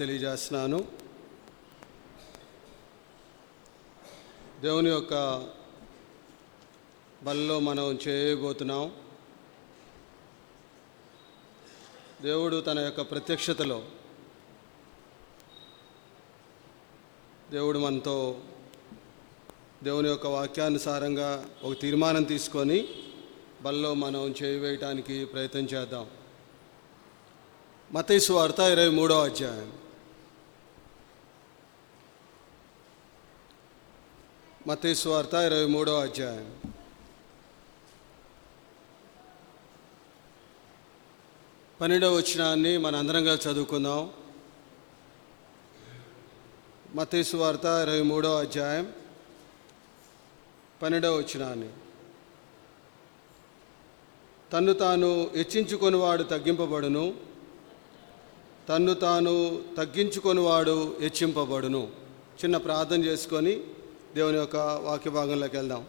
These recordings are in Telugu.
తెలియజేస్తున్నాను. దేవుని యొక్క బలిలో మనం చేయబోతున్నాం. దేవుడు తన యొక్క ప్రత్యక్షతలో దేవుడు మనతో దేవుని యొక్క వాక్యానుసారంగా ఒక తీర్మానం తీసుకొని బలిలో మనం చేయవేయటానికి ప్రయత్నం చేద్దాం. మత్తయి సువార్త 23వ అధ్యాయం. మత్తయి సువార్త 23వ అధ్యాయం. పన్నెండవ వచనాన్ని మన అందరంగా చదువుకుందాం. మత్తయి సువార్త 23వ అధ్యాయం 12వ వచనాన్ని. తన్ను తాను హెచ్చించుకొనివాడు తగ్గింపబడును, తన్ను తాను తగ్గించుకొనివాడు హెచ్చింపబడును. చిన్న ప్రార్థన చేసుకొని దేవుని యొక్క వాక్య భాగంలోకి వెళ్దాం.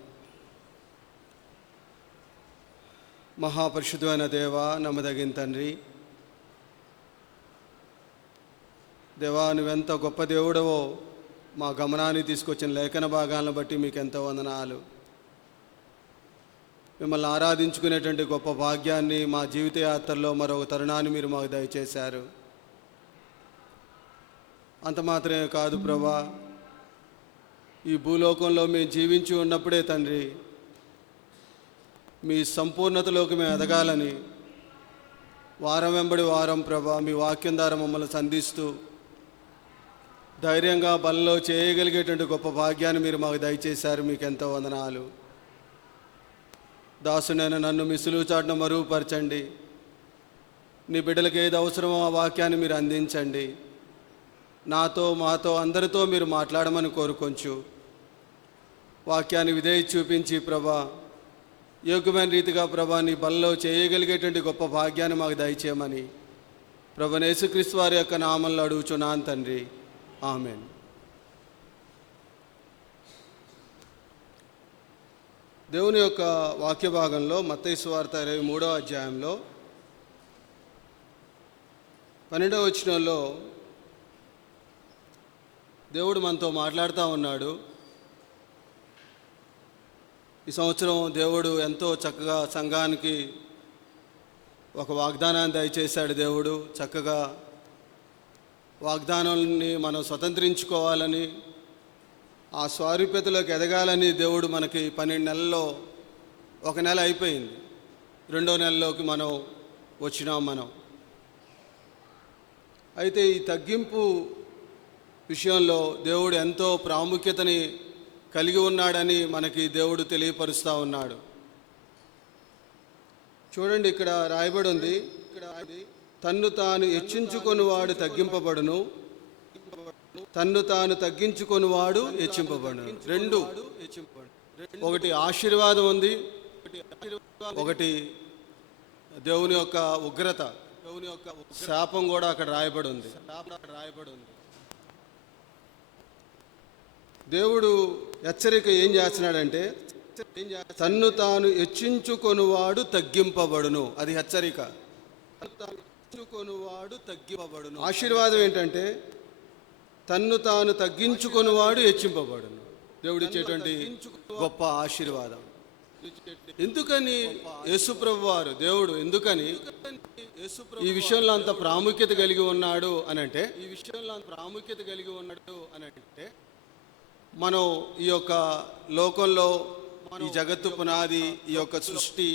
మహాపరిశుద్ధమైన దేవ, నమ్మదగిన తండ్రి, దేవా, నువ్వెంత గొప్ప దేవుడవో మా గమనాన్ని తీసుకొచ్చిన లేఖన భాగాలను బట్టి మీకు ఎంతో వందనాలు. మిమ్మల్ని ఆరాధించుకునేటువంటి గొప్ప భాగ్యాన్ని మా జీవిత యాత్రలో మరొక తరుణాన్ని మీరు మాకు దయచేశారు. అంత మాత్రమే కాదు ప్రభా, ఈ భూలోకంలో మేము జీవించి ఉన్నప్పుడే తండ్రి, మీ సంపూర్ణతలోకి మేము ఎదగాలని వారం వెంబడి వారం ప్రభా మీ వాక్యం ద్వారా మమ్మల్ని సంధిస్తూ ధైర్యంగా బలలో చేయగలిగేటువంటి గొప్ప భాగ్యాన్ని మీరు మాకు దయచేశారు. మీకు ఎంతో వందనాలు. దాసునైన నన్ను మీ సులువు చాటున మరుగుపరచండి. నీ బిడ్డలకు ఏది అవసరమో ఆ వాక్యాన్ని మీరు అందించండి. నాతో మాతో అందరితో మీరు మాట్లాడమని కోరుకొంచు. వాక్యాన్ని విధేయ చూపించి ప్రభా యోగ్యమైన రీతిగా ప్రభా నీ బలలో చేయగలిగేటువంటి గొప్ప భాగ్యాన్ని మాకు దయచేయమని ప్రభు యేసుక్రీస్తు వారి యొక్క నామంలో అడుగుచున్నాను తండ్రి, ఆమేన్. దేవుని యొక్క వాక్య భాగంలో మత్తయి సువార్త 23వ అధ్యాయంలో 12వ వచనంలో దేవుడు మనతో మాట్లాడుతూ ఉన్నాడు. ఈ సంవత్సరం దేవుడు ఎంతో చక్కగా సంఘానికి ఒక వాగ్దానాన్ని దయచేశాడు. దేవుడు చక్కగా వాగ్దానాన్ని మనం స్వతంత్రించుకోవాలని, ఆ స్వారూప్యతలోకి ఎదగాలని దేవుడు మనకి 12 నెలల్లో ఒక నెల అయిపోయింది, 2వ నెలలోకి మనం వచ్చినాం. అయితే ఈ తగ్గింపు విషయంలో దేవుడు ఎంతో ప్రాముఖ్యతని కలిగి ఉన్నాడని మనకి దేవుడు తెలియపరుస్తూ ఉన్నాడు. చూడండి, ఇక్కడ రాయబడి ఉంది, తన్ను తాను హెచ్చించుకొనివాడు తగ్గింపబడును, తన్ను తాను తగ్గించుకొనివాడు హెచ్చింపబడును. రెండు, ఒకటి ఆశీర్వాదం ఉంది, ఒకటి దేవుని యొక్క ఉగ్రత, దేవుని యొక్క శాపం కూడా అక్కడ రాయబడి ఉంది. దేవుడు హెచ్చరిక ఏం చేస్తున్నాడంటే, తన్ను తాను హెచ్చించుకొనివాడు తగ్గింపబడును. అది హెచ్చరిక. హెచ్చించుకొనివాడు తగ్గింపబడును. ఆశీర్వాదం ఏంటంటే తన్ను తాను తగ్గించుకొనివాడు హెచ్చింపబడును. దేవుడు ఇచ్చేటువంటి గొప్ప ఆశీర్వాదం. ఎందుకని యేసుప్రభు వారు దేవుడు ఎందుకని ఈ విషయంలో అంత ప్రాముఖ్యత కలిగి ఉన్నాడు అనంటే, మనం ఈ యొక్క లోకంలో ఈ జగత్తు పునాది, ఈ యొక్క సృష్టి,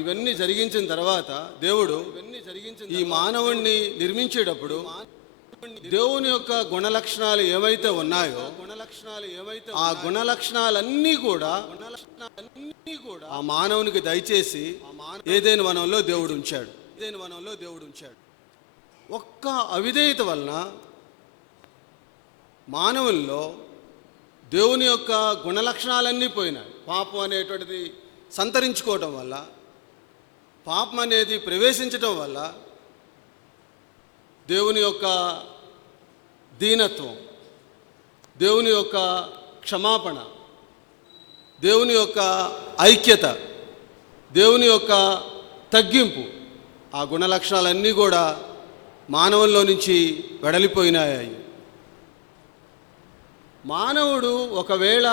ఇవన్నీ జరిగించిన తర్వాత దేవుడు ఈ మానవుణ్ణి నిర్మించేటప్పుడు దేవుని యొక్క గుణలక్షణాలు ఏమైతే ఉన్నాయో ఆ గుణలక్షణాలన్నీ కూడా ఆ మానవునికి దయచేసి ఏదైనా వనంలో దేవుడు ఉంచాడు. ఒక్క అవిధేయత వలన మానవుల్లో దేవుని యొక్క గుణలక్షణాలన్నీ పోయినాయి. పాపం అనేటువంటిది సంతరించుకోవటం వల్ల, పాపం అనేది ప్రవేశించటం వల్ల దేవుని యొక్క దీనత్వం, దేవుని యొక్క క్షమాపణ, దేవుని యొక్క ఐక్యత, దేవుని యొక్క తగ్గింపు, ఆ గుణలక్షణాలన్నీ కూడా మానవుల్లో నుంచి వెడలిపోయినాయి. మానవుడు ఒకవేళ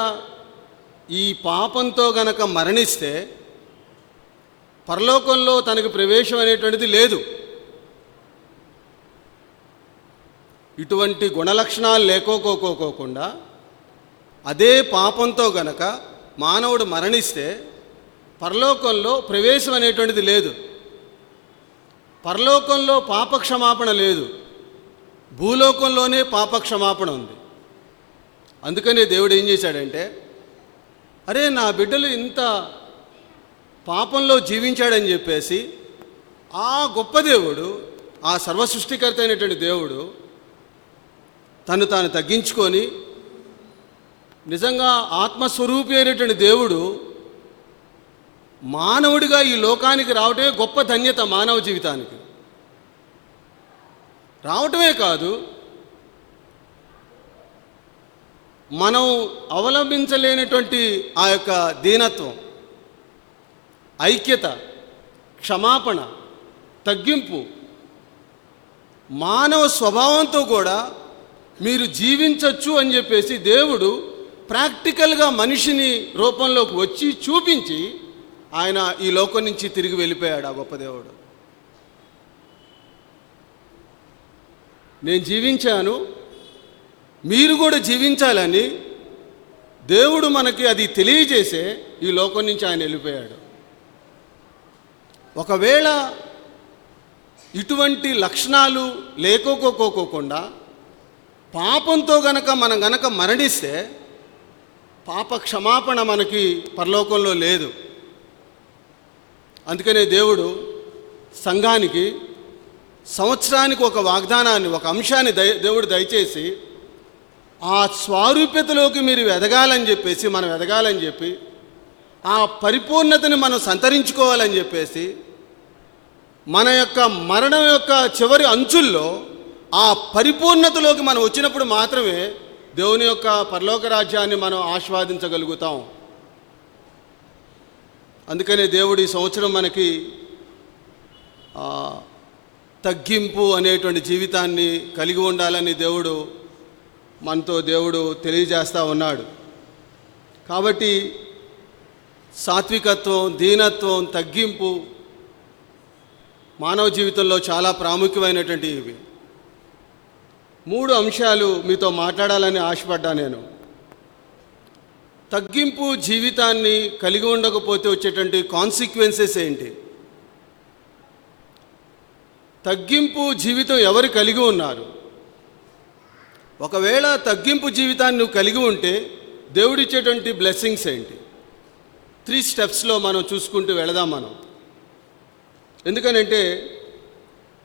ఈ పాపంతో గనక మరణిస్తే పరలోకంలో తనకు ప్రవేశం అనేటువంటిది లేదు. ఇటువంటి గుణలక్షణాలు లేకోకోకోకుండా అదే పాపంతో గనక మానవుడు మరణిస్తే పరలోకంలో ప్రవేశం అనేటువంటిది లేదు. పరలోకంలో పాపక్షమాపణ లేదు, భూలోకంలోనే పాపక్షమాపణ ఉంది. అందుకనే దేవుడు ఏం చేశాడంటే, అరే నా బిడ్డలు ఇంత పాపంలో జీవించాడని చెప్పేసి ఆ గొప్ప దేవుడు, ఆ సర్వసృష్టికర్త అయినటువంటి దేవుడు తను తాను తగ్గించుకొని, నిజంగా ఆత్మస్వరూపి అయినటువంటి దేవుడు మానవుడిగా ఈ లోకానికి రావటమే గొప్ప ధన్యత. మానవ జీవితానికి రావటమే కాదు, మనం అవలంబించలేనటువంటి ఆ యొక్క దీనత్వం, ఐక్యత, క్షమాపణ, తగ్గింపు, మానవ స్వభావంతో కూడా మీరు జీవించవచ్చు అని చెప్పేసి దేవుడు ప్రాక్టికల్గా మనిషిని రూపంలోకి వచ్చి చూపించి ఆయన ఈ లోకం నుంచి తిరిగి వెళ్ళిపోయాడు. ఆ గొప్ప దేవుడు, నేను జీవించాను, మీరు కూడా జీవించాలని దేవుడు మనకి అది తెలియజేసే ఈ లోకం నుంచి ఆయన వెళ్ళిపోయాడు. ఒకవేళ ఇటువంటి లక్షణాలు లేకోకోకోకుండా పాపంతో మనం గనక మరణిస్తే పాప క్షమాపణ మనకి పరలోకంలో లేదు. అందుకనే దేవుడు సంఘానికి సంవత్సరానికి ఒక వాగ్దానాన్ని, ఒక అంశాన్ని దేవుడు దయచేసి ఆ స్వారూప్యతలోకి మీరు ఎదగాలని చెప్పేసి, మనం ఎదగాలని చెప్పి, ఆ పరిపూర్ణతని మనం సంతరించుకోవాలని చెప్పేసి, మన యొక్క మరణం యొక్క చివరి అంచుల్లో ఆ పరిపూర్ణతలోకి మనం వచ్చినప్పుడు మాత్రమే దేవుని యొక్క పరలోక రాజ్యాన్ని మనం ఆస్వాదించగలుగుతాం. అందుకనే దేవుడు ఈ సంవత్సరం మనకి తగ్గింపు అనేటువంటి జీవితాన్ని కలిగి ఉండాలని దేవుడు తెలియజేస్తూ ఉన్నాడు. కాబట్టి సాత్వికత్వం, దీనత్వం, తగ్గింపు మానవ జీవితంలో చాలా ప్రాముఖ్యమైనటువంటి ఇవి 3 అంశాలు మీతో మాట్లాడాలని ఆశపడ్డా. నేను తగ్గింపు జీవితాన్ని కలిగి ఉండకపోతే వచ్చేటువంటి కాన్సిక్వెన్సెస్ ఏంటి? తగ్గింపు జీవితం ఎవరు కలిగి ఉన్నారు? ఒకవేళ తగ్గింపు జీవితాన్ని నువ్వు కలిగి ఉంటే దేవుడిచ్చేటువంటి బ్లెస్సింగ్స్ ఏంటి? 3 స్టెప్స్లో మనం చూసుకుంటూ వెళదాం మనం. ఎందుకనంటే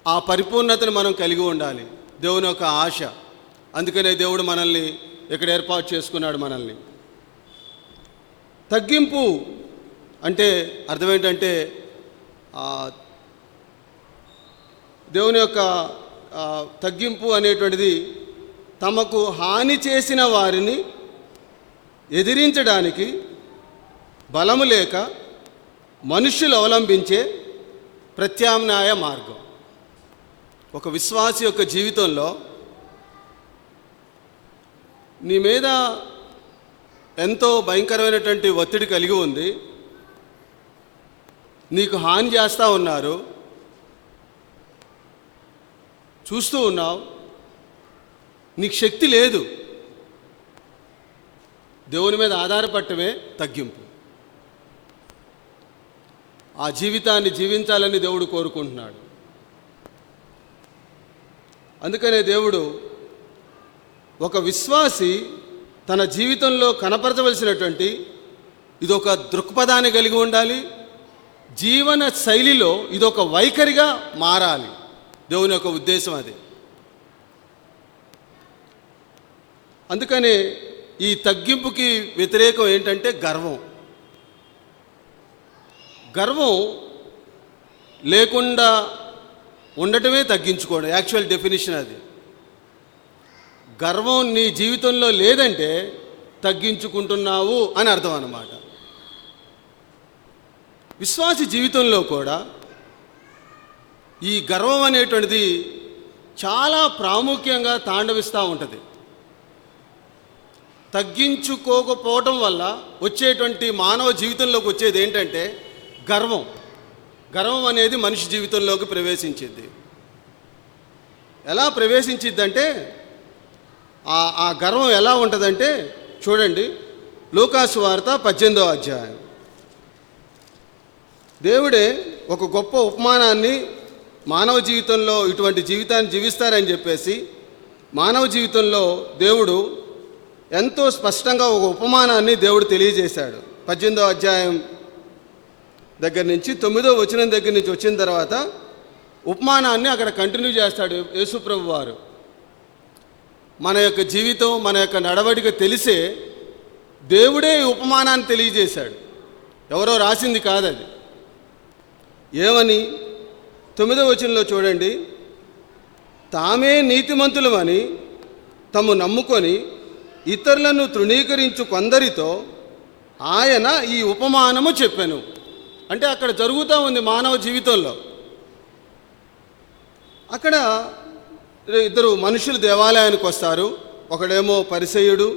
ఆ పరిపూర్ణతను మనం కలిగి ఉండాలి, దేవుని యొక్క ఆశ. అందుకనే దేవుడు మనల్ని ఇక్కడ ఏర్పాటు చేసుకున్నాడు. మనల్ని తగ్గింపు అంటే అర్థం ఏంటంటే, దేవుని యొక్క తగ్గింపు అనేటువంటిది తమకు హాని చేసిన వారిని ఎదిరించడానికి బలము లేక మనుష్యులు అవలంబించే ప్రత్యామ్నాయ మార్గం. ఒక విశ్వాసి యొక్క జీవితంలో నీ మీద ఎంతో భయంకరమైనటువంటి ఒత్తిడి కలిగి ఉంది, నీకు హాని చేస్తూ ఉన్నారు, చూస్తూ ఉన్నావు, నీకు శక్తి లేదు. దేవుని మీద ఆధారపడటమే తగ్గింపు. ఆ జీవితాన్ని జీవించాలని దేవుడు కోరుకుంటున్నాడు. అందుకనే దేవుడు ఒక విశ్వాసి తన జీవితంలో కనపరచవలసినటువంటి ఇదొక దృక్పథాన్ని కలిగి ఉండాలి, జీవన శైలిలో ఇదొక వైఖరిగా మారాలి. దేవుని యొక్క ఉద్దేశం అది. అందుకనే ఈ తగ్గింపుకి వ్యతిరేకం ఏంటంటే గర్వం. గర్వం లేకుండా ఉండటమే తగ్గించుకోవడం. యాక్చువల్ డెఫినిషన్ అది. గర్వం నీ జీవితంలో లేదంటే తగ్గించుకుంటున్నావు అని అర్థం అన్నమాట. విశ్వాసి జీవితంలో కూడా ఈ గర్వం అనేటువంటిది చాలా ప్రాముఖ్యంగా తాండవిస్తూ ఉంటుంది. తగ్గించుకోకపోవటం వల్ల వచ్చేటువంటి మానవ జీవితంలోకి వచ్చేది ఏంటంటే గర్వం. గర్వం అనేది మనిషి జీవితంలోకి ప్రవేశించింది. ఎలా ప్రవేశించిద్దంటే ఆ గర్వం ఎలా ఉంటుందంటే చూడండి, లూకాసు వార్త 18వ అధ్యాయం. దేవుడే ఒక గొప్ప ఉపమానాన్ని మానవ జీవితంలో ఇటువంటి జీవితాన్ని జీవిస్తారని చెప్పేసి మానవ జీవితంలో దేవుడు ఎంతో స్పష్టంగా ఒక ఉపమానాన్ని దేవుడు తెలియజేశాడు. 18వ అధ్యాయం దగ్గర నుంచి 9వ వచనం దగ్గర నుంచి వచ్చిన తర్వాత ఉపమానాన్ని అక్కడ కంటిన్యూ చేస్తాడు యేసుప్రభు వారు. మన యొక్క జీవితం, మన యొక్క నడవడిక తెలిసే దేవుడే ఈ ఉపమానాన్ని తెలియజేశాడు. ఎవరో రాసింది కాదది. ఏమని 9వ వచనంలో చూడండి, తామే నీతిమంతులమని తము నమ్ముకొని ఇతరులను తృణీకరించు కొందరితో ఆయన ఈ ఉపమానము చెప్పెను. అంటే అక్కడ జరుగుతూ ఉంది మానవ జీవితంలో. అక్కడ ఇద్దరు మనుషులు దేవాలయానికి వస్తారు. ఒకడేమో పరిసయ్యుడు,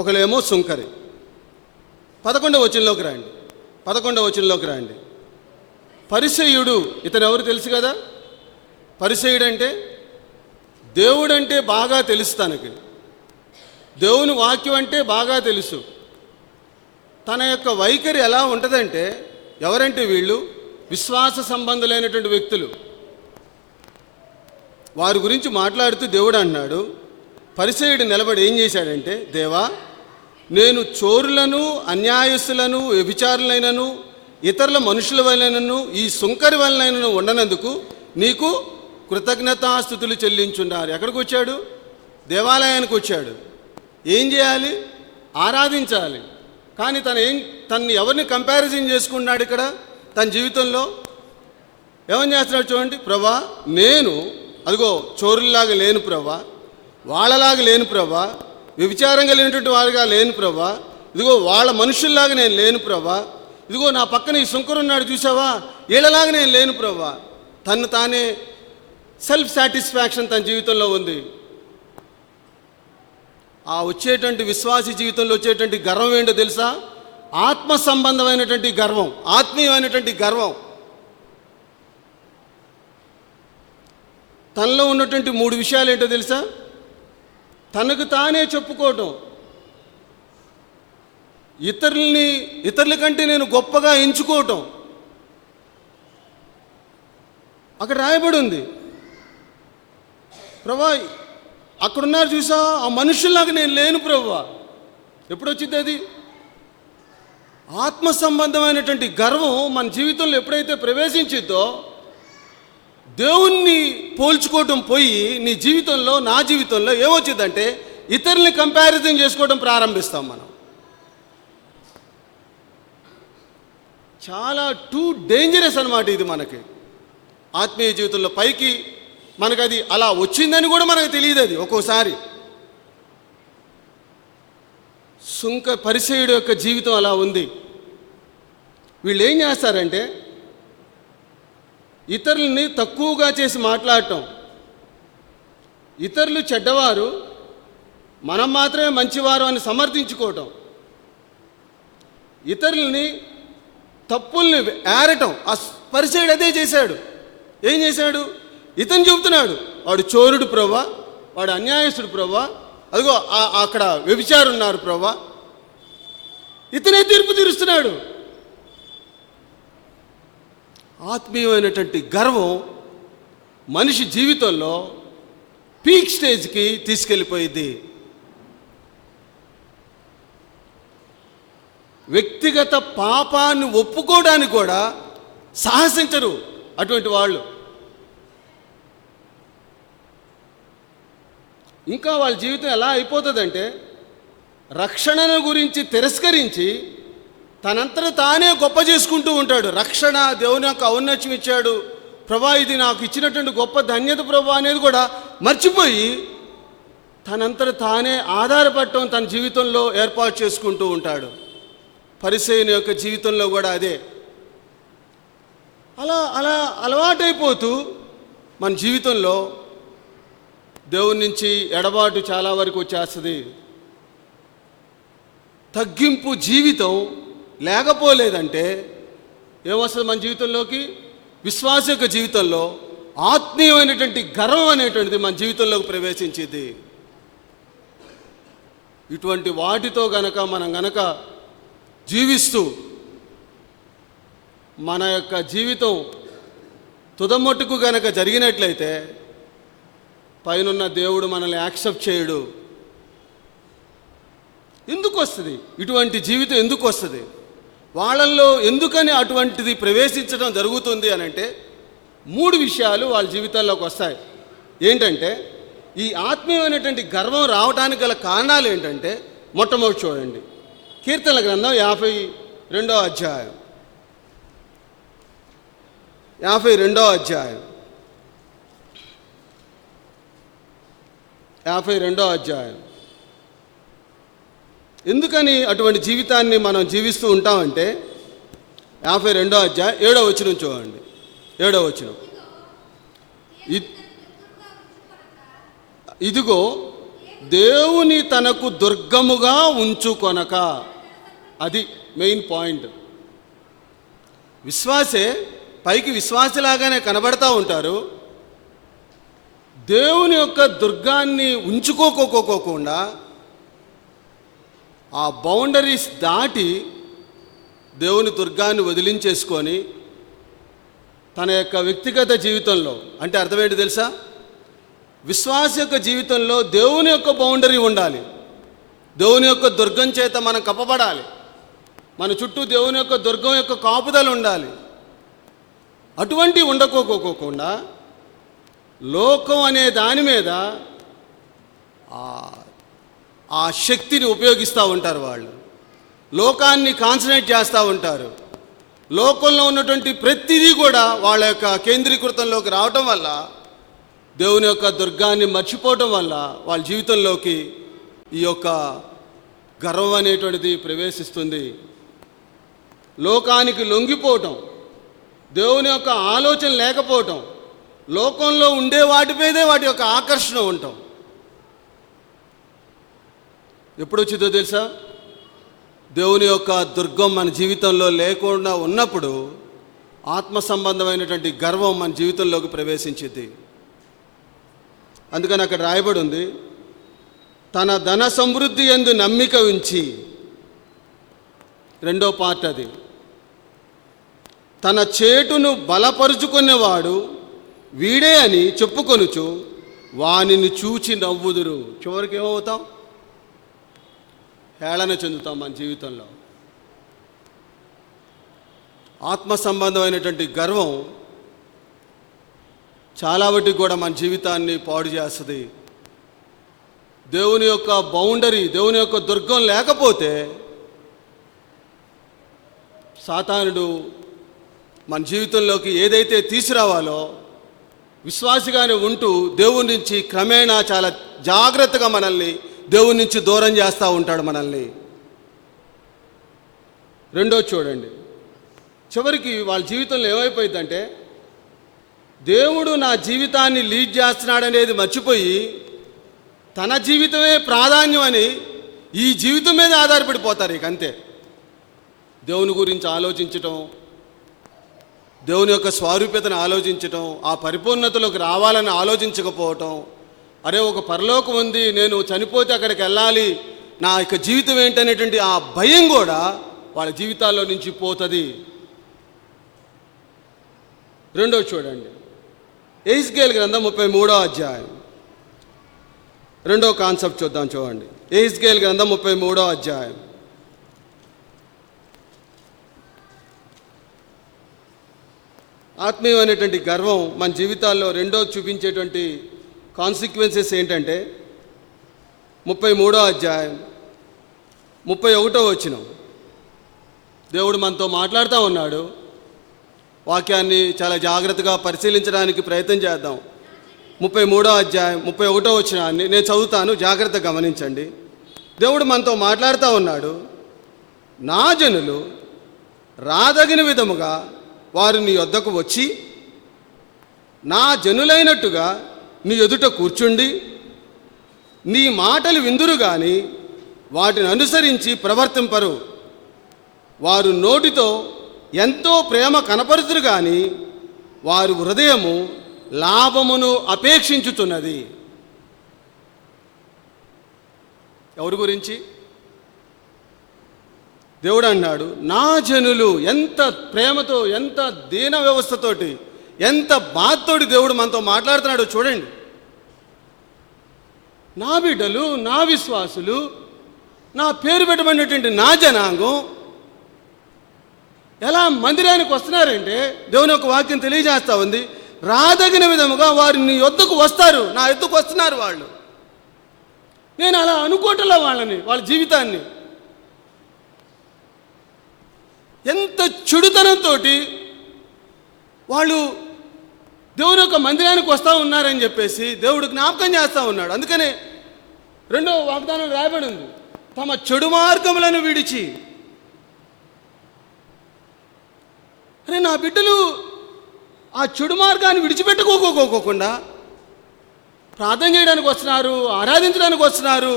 ఒకడేమో సుంకరి. 11వ వచనంలోకి రండి. పరిసయ్యుడు ఇతను ఎవరు తెలుసు కదా. పరిసయ్యుడు అంటే దేవుడంటే బాగా తెలుసు, తనకి దేవుని వాక్యం అంటే బాగా తెలుసు. తన యొక్క వైఖరి ఎలా ఉంటుందంటే, ఎవరంటే వీళ్ళు విశ్వాస సంబంధులైనటువంటి వ్యక్తులు. వారి గురించి మాట్లాడుతూ దేవుడు అన్నాడు, పరిసయ్యుడు నిలబడి ఏం చేశాడంటే, దేవా, నేను చోరులను, అన్యాయస్తులను, వ్యభిచారులైనను, ఇతరుల మనుషుల వలనను, ఈ సుంకరి వలనైనను ఉండనందుకు నీకు కృతజ్ఞతాస్థుతులు చెల్లించున్నారు. ఎక్కడికి వచ్చాడు? దేవాలయానికి వచ్చాడు. ఏం చేయాలి? ఆరాధించాలి. కానీ తను ఎవరిని కంపారిజన్ చేసుకున్నాడు ఇక్కడ తన జీవితంలో? ఏమని చేస్తున్నాడు చూడండి. ప్రభా, నేను అదిగో చోరుల్లాగా లేను ప్రభా, వాళ్ళలాగా లేను ప్రభా, వ్యభిచారం కలిగినటువంటి వారిగా లేను ప్రభా, ఇదిగో వాళ్ళ మనుషుల్లాగా నేను లేను ప్రభా, ఇదిగో నా పక్కన ఈ సుంకరు ఉన్నాడు చూసావా, వీళ్ళలాగా నేను లేను ప్రభా. తను తానే సెల్ఫ్ సాటిస్ఫాక్షన్ తన జీవితంలో ఉంది. ఆ వచ్చేటువంటి విశ్వాసి జీవితంలో వచ్చేటువంటి గర్వం ఏంటో తెలుసా? ఆత్మ సంబంధమైనటువంటి గర్వం, ఆత్మీయమైనటువంటి గర్వం. తనలో ఉన్నటువంటి 3 విషయాలు ఏంటో తెలుసా? తనకు తానే చెప్పుకోవటం, ఇతరుల కంటే నేను గొప్పగా ఎంచుకోవటం. అక్కడ రాయబడి ఉంది, ప్రభా అక్కడున్నారు చూసా, ఆ మనుషుల్లాగా నేను లేను ప్రభువా. ఎప్పుడొచ్చింది అది? ఆత్మ సంబంధమైనటువంటి గర్వం మన జీవితంలో ఎప్పుడైతే ప్రవేశించిద్దో, దేవుణ్ణి పోల్చుకోవటం పోయి నీ జీవితంలో, నా జీవితంలో ఏమొచ్చిందంటే ఇతరుల్ని కంపారిజన్ చేసుకోవడం ప్రారంభిస్తాం మనం. చాలా డేంజరస్ అన్నమాట ఇది మనకి ఆత్మీయ జీవితంలో. పైకి మనకు అది అలా వచ్చిందని కూడా మనకు తెలియదు. అది ఒక్కోసారి పరిసయ్యుడు యొక్క జీవితం అలా ఉంది. వీళ్ళు ఏం చేస్తారంటే ఇతరులని తక్కువగా చేసి మాట్లాడటం. ఇతరులు చెడ్డవారు, మనం మాత్రమే మంచివారు అని సమర్థించుకోవటం. ఇతరులని తప్పుల్ని ఏరటం. ఆ పరిసయ్యుడు అదే చేశాడు. ఏం చేశాడు? ఇతను చెబుతున్నాడు, వాడు చోరుడు ప్రభా, వాడు అన్యాయస్తుడు ప్రభా, అదిగో అక్కడ వ్యభిచారు ఉన్నారు ప్రభా. ఇతనే తీర్పు తీరుస్తున్నాడు. ఆత్మీయమైనటువంటి గర్వం మనిషి జీవితంలో పీక్ స్టేజ్కి తీసుకెళ్ళిపోయింది. వ్యక్తిగత పాపాన్ని ఒప్పుకోవడానికి కూడా సాహసించరు అటువంటి వాళ్ళు. ఇంకా వాళ్ళ జీవితం ఎలా అయిపోతుందంటే, రక్షణను గురించి తిరస్కరించి తనంతట తానే గొప్ప చేసుకుంటూ ఉంటాడు. రక్షణ దేవుని యొక్క ఔన్నత్యం ఇచ్చాడు ప్రభా, ఇది నాకు ఇచ్చినటువంటి గొప్ప ధన్యత ప్రభా అనేది కూడా మర్చిపోయి తనంతట తానే ఆధారపడటం తన జీవితంలో ఏర్పాటు చేసుకుంటూ ఉంటాడు. పరిసయ్యుని యొక్క జీవితంలో కూడా అదే. అలా అలా అలవాటైపోతూ మన జీవితంలో దేవుని నుంచి ఎడబాటు చాలా వరకు వచ్చేస్తుంది. తగ్గింపు జీవితం లేకపోలేదంటే ఏమొస్తుంది మన జీవితంలోకి? విశ్వాస యొక్క జీవితంలో ఆత్మీయమైనటువంటి గర్వం అనేటువంటిది మన జీవితంలోకి ప్రవేశించింది. ఇటువంటి వాటితో మనం గనక జీవిస్తూ మన యొక్క జీవితం తుదమట్టుకు గనక జరిగినట్లయితే పైనున్న దేవుడు మనల్ని యాక్సెప్ట్ చేయడు. ఎందుకు వస్తుంది ఇటువంటి జీవితం? ఎందుకు వస్తుంది వాళ్ళల్లో? ఎందుకని అటువంటిది ప్రవేశించడం జరుగుతుంది అని అంటే 3 విషయాలు వాళ్ళ జీవితాల్లోకి వస్తాయి. ఏంటంటే ఈ ఆత్మీయమైనటువంటి గర్వం రావడానికి గల కారణాలు ఏంటంటే, మొట్టమొదటి చూడండి, కీర్తనల గ్రంథం 52వ అధ్యాయం. 52వ అధ్యాయం 52వ అధ్యాయం. ఎందుకని అటువంటి జీవితాన్ని మనం జీవిస్తూ ఉంటామంటే 52వ అధ్యాయం 7వ వచనం చూడండి. 7వ వచనం, ఇదిగో దేవుని తనకు దుర్గముగా ఉంచుకొనక. అది మెయిన్ పాయింట్. విశ్వాసే పైకి విశ్వాసలాగానే కనబడతా ఉంటారు. దేవుని యొక్క దుర్గాన్ని ఉంచుకోకోకుండా ఆ బౌండరీస్ దాటి దేవుని దుర్గాన్ని వదిలించేసుకొని తన యొక్క వ్యక్తిగత జీవితంలో, అంటే అర్థమేంటి తెలుసా? విశ్వాస యొక్క జీవితంలో దేవుని యొక్క బౌండరీ ఉండాలి. దేవుని యొక్క దుర్గం చేత మనం కప్పబడాలి. మన చుట్టూ దేవుని యొక్క దుర్గం యొక్క కాపుదలు ఉండాలి. అటువంటి ఉండకోకోకుండా లోకం అనే దాని మీద ఆ శక్తిని ఉపయోగిస్తూ ఉంటారు. వాళ్ళు లోకాన్ని కాన్సన్ట్రేట్ చేస్తూ ఉంటారు. లోకంలో ఉన్నటువంటి ప్రతిదీ కూడా వాళ్ళ యొక్క కేంద్రీకృతంలోకి రావటం వల్ల, దేవుని యొక్క దుర్గాన్ని మర్చిపోవటం వల్ల వాళ్ళ జీవితంలోకి ఈ యొక్క గర్వం అనేటువంటిది ప్రవేశిస్తుంది. లోకానికి లొంగిపోవటం, దేవుని యొక్క ఆలోచన లేకపోవటం, లోకంలో ఉండే వాటి మీదే వాటి యొక్క ఆకర్షణ ఉండటం. ఎప్పుడు వచ్చిందో తెలుసా? దేవుని యొక్క దుర్గం మన జీవితంలో లేకుండా ఉన్నప్పుడు ఆత్మ సంబంధమైనటువంటి గర్వం మన జీవితంలోకి ప్రవేశించింది. అందుకని అక్కడ రాయబడి ఉంది, తన ధన సమృద్ధి యందు నమ్మిక ఉంచి, రెండో పార్ట్ అది, తన చేటును బలపరుచుకునేవాడు వీడే అని చెప్పుకొనుచు వానిని చూచి నవ్వుదురు. చివరికి ఏమవుతాం? హేళన చెందుతాం మన జీవితంలో. ఆత్మ సంబంధమైనటువంటి గర్వం చాలా వాటికి కూడా మన జీవితాన్ని పాడు చేస్తుంది. దేవుని యొక్క బౌండరీ, దేవుని యొక్క దుర్గం లేకపోతే సాతానుడు మన జీవితంలోకి ఏదైతే తీసుకురావాలో విశ్వాసిగానే ఉంటూ దేవుని నుంచి క్రమేణా చాలా జాగ్రత్తగా మనల్ని దేవుని నుంచి దూరం చేస్తూ ఉంటాడు మనల్ని. రెండో చూడండి, చివరికి వాళ్ళ జీవితంలో ఏమైపోయిందంటే దేవుడు నా జీవితాన్ని లీడ్ చేస్తున్నాడు అనేది మర్చిపోయి తన జీవితమే ప్రాధాన్యం అని ఈ జీవితం మీద ఆధారపడిపోతారు. ఇక అంతే. దేవుని గురించి ఆలోచించటం, దేవుని యొక్క స్వారూప్యతను ఆలోచించటం, ఆ పరిపూర్ణతలోకి రావాలని ఆలోచించకపోవటం, అరే ఒక పరలోకం ఉంది, నేను చనిపోతే అక్కడికి వెళ్ళాలి, నా యొక్క జీవితం ఏంటనేటువంటి ఆ భయం కూడా వాళ్ళ జీవితాల్లో నుంచి పోతుంది. రెండోది చూడండి, యెహెజ్కేలు గ్రంథం 33వ అధ్యాయం. రెండో కాన్సెప్ట్ చూద్దాం. చూడండి, యెహెజ్కేలు గ్రంథం 33వ అధ్యాయం. ఆత్మీయమైనటువంటి గర్వం మన జీవితాల్లో రెండో చూపించేటువంటి కాన్సిక్వెన్సెస్ ఏంటంటే 33వ అధ్యాయం 31వ వచనం. దేవుడు మనతో మాట్లాడుతూ ఉన్నాడు. వాక్యాన్ని చాలా జాగ్రత్తగా పరిశీలించడానికి ప్రయత్నం చేద్దాం. 33వ అధ్యాయం 31వ వచనాన్ని నేను చదువుతాను, జాగ్రత్తగా గమనించండి. దేవుడు మనతో మాట్లాడుతూ ఉన్నాడు. నా జనులు రాదగిన విధముగా వారు నీ యొద్దకు వచ్చి నా జనులైనట్టుగా నీ ఎదుట కూర్చుండి నీ మాటలు విందురు గాని వాటిని అనుసరించి ప్రవర్తింపరు. వారు నోటితో ఎంతో ప్రేమ కనపరుతురు గాని వారి హృదయము లాభమును అపేక్షించుతున్నది. ఎవరి గురించి? దేవుడు అన్నాడు, నా జనులు ఎంత ప్రేమతో, ఎంత దీన వ్యవస్థతోటి, ఎంత బాధతోటి దేవుడు మనతో మాట్లాడుతున్నాడో చూడండి. నా బిడ్డలు, నా విశ్వాసులు, నా పేరు పెట్టబడినటువంటి నా జనాంగం ఎలా మందిరానికి వస్తున్నారంటే దేవుని యొక్క వాక్యం తెలియజేస్తూ ఉంది, రాదగిన విధముగా వారు నీ యొద్దకు వస్తారు, నా యొద్దకు వస్తున్నారు వాళ్ళు. నేను అలా అనుకోవటంలో వాళ్ళ జీవితాన్ని ఎంత చెడుతనంతో వాళ్ళు దేవుని యొక్క మందిరానికి వస్తూ ఉన్నారని చెప్పేసి దేవుడు జ్ఞాపకం చేస్తూ ఉన్నాడు. అందుకనే 2వ వాగ్దానం రాయబడి ఉంది, తమ చెడు మార్గములను విడిచి. అరే నా బిడ్డలు ఆ చెడు మార్గాన్ని విడిచిపెట్టుకోకుండా ప్రార్థన చేయడానికి వస్తున్నారు, ఆరాధించడానికి వస్తున్నారు,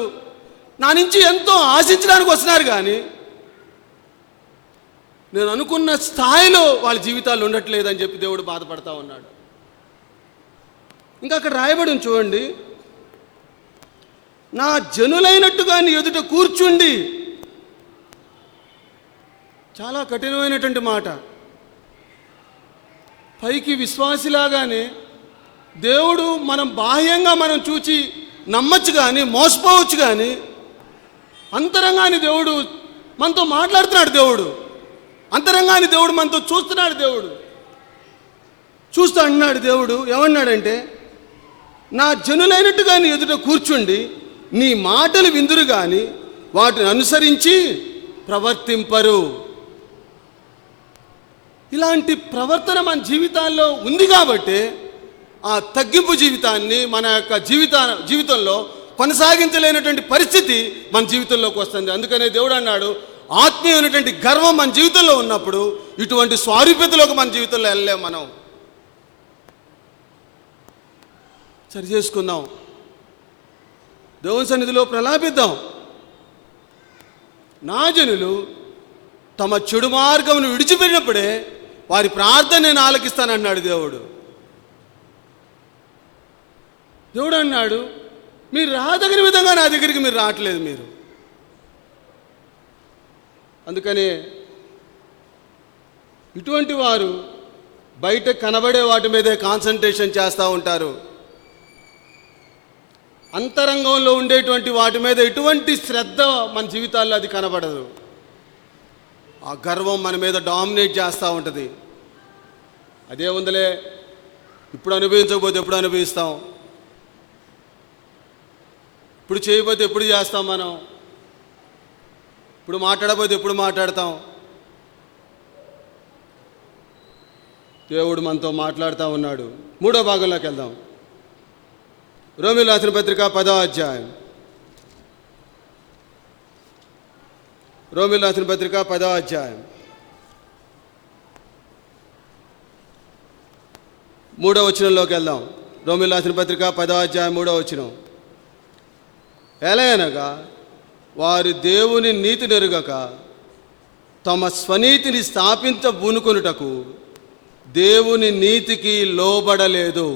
నా నుంచి ఎంతో ఆశించడానికి వస్తున్నారు. కానీ నేను అనుకున్న స్థాయిలో వాళ్ళ జీవితాలు ఉండట్లేదని చెప్పి దేవుడు బాధపడతా ఉన్నాడు. ఇంకా అక్కడ రాయబడి చూడండి, నా జనులైనట్టుగా నీ ఎదుట కూర్చుండి. చాలా కఠినమైనటువంటి మాట. పైకి విశ్వాసిలాగానే దేవుడు మనం బాహ్యంగా మనం చూచి నమ్మచ్చు కానీ మోసపోవచ్చు, కానీ అంతరంగాన్ని దేవుడు మనతో మాట్లాడుతున్నాడు. దేవుడు అంతరంగాన్ని దేవుడు మనతో చూస్తున్నాడు. దేవుడు చూస్తూ అన్నాడు. దేవుడు ఏమన్నాడంటే, నా జనులైనట్టుగా నీ ఎదుట కూర్చుండి నీ మాటలు విందురు కానీ వాటిని అనుసరించి ప్రవర్తింపరు. ఇలాంటి ప్రవర్తన మన జీవితాల్లో ఉంది కాబట్టి ఆ తగ్గింపు జీవితాన్ని మన యొక్క జీవితంలో కొనసాగించలేనటువంటి పరిస్థితి మన జీవితంలోకి వస్తుంది. అందుకనే దేవుడు అన్నాడు, ఆత్మీయమైనటువంటి గర్వం మన జీవితంలో ఉన్నప్పుడు ఇటువంటి స్వారూప్యతలోకి మన జీవితంలో వెళ్ళలేం. మనం సరి చేసుకుందాం, దేవుని సన్నిధిలో ప్రలాపిద్దాం. నా జనులు తమ చెడు మార్గమును విడిచిపెట్టినప్పుడే వారి ప్రార్థన నేను ఆలకిస్తానన్నాడు దేవుడు. దేవుడు అన్నాడు, మీరు రాదగిన విధంగా నా దగ్గరికి మీరు రావట్లేదు. మీరు అందుకనే ఇటువంటి వారు బయట కనబడే వాటి మీదే కాన్సన్ట్రేషన్ చేస్తూ ఉంటారు. అంతరంగంలో ఉండేటువంటి వాటి మీద ఎటువంటి శ్రద్ధ మన జీవితాల్లో అది కనబడదు. ఆ గర్వం మన మీద డామినేట్ చేస్తూ ఉంటుంది. అదే ఉందిలే, ఇప్పుడు అనుభవించకపోతే ఎప్పుడు అనుభవిస్తాం, ఇప్పుడు చేయకపోతే ఎప్పుడు చేస్తాం, మనం ఇప్పుడు మాట్లాడకపోతే ఎప్పుడు మాట్లాడతాం. దేవుడు మనతో మాట్లాడుతూ ఉన్నాడు. 3వ భాగంలోకి వెళ్దాం. రోమీయులకు రాసిన పత్రిక 10వ అధ్యాయం. రోమీయులకు రాసిన పత్రిక 10వ అధ్యాయం 3వ వచనంలోకి వెళ్దాం. రోమీయులకు రాసిన పత్రిక 10వ అధ్యాయం 3వ వచనం. ఎలాగనగా వారు దేవుని నీతి నెరుగక తమ స్వనీతిని స్థాపించబూనుకొనుటకు దేవుని నీతికి లోబడలేదు.